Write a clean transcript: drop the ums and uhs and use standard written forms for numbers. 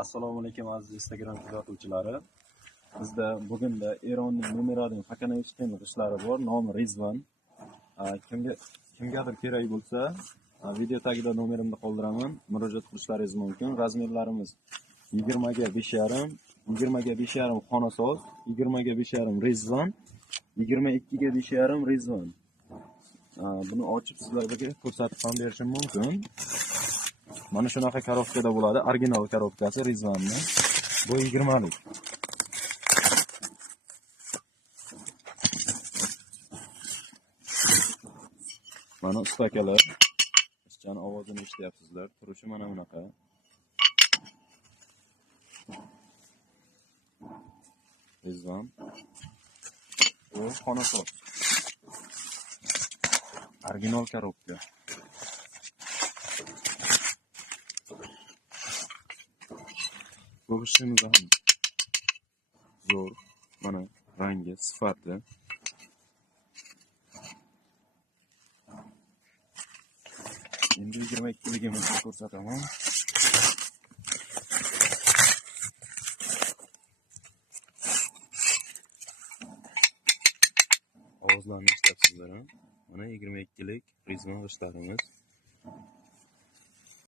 Assalomu alaykum aziz Instagram kuzatuvchilari. Bizda bugunda Eronning nomeradining Hakanayevskiy g'ishlari bor. Nomi Rizvan. Kimgadir kerak bo'lsa, video tagida nomerimni qoldiraman. Murojaat qilishlaringiz mumkin. Razmerlarimiz 20 ga 5,5, 20 ga 5,5 xonasoz, 20 ga 5,5 Rizvan, 22 ga 5,5 Rizvan. Buni ochib sizlarga ko'rsatib ham berishim mumkin. Mana shunaqa korobkada bo'ladi. Original korobkasi Rizvanni. Bu 20 lik. Mana ustakalar. Ishchani ovozini eshityapsizlar. Turishi mana bunaqa. Rizvan. Bu xonasoz. Original korobka. Ko'rishimiz ham zo'r. Mana rangi, sifati. Endi 22 ligimizni ko'rsataman. Ovozlarni eshityapsizlar. Mana 22 lik Rizvan g'ishtlarimiz.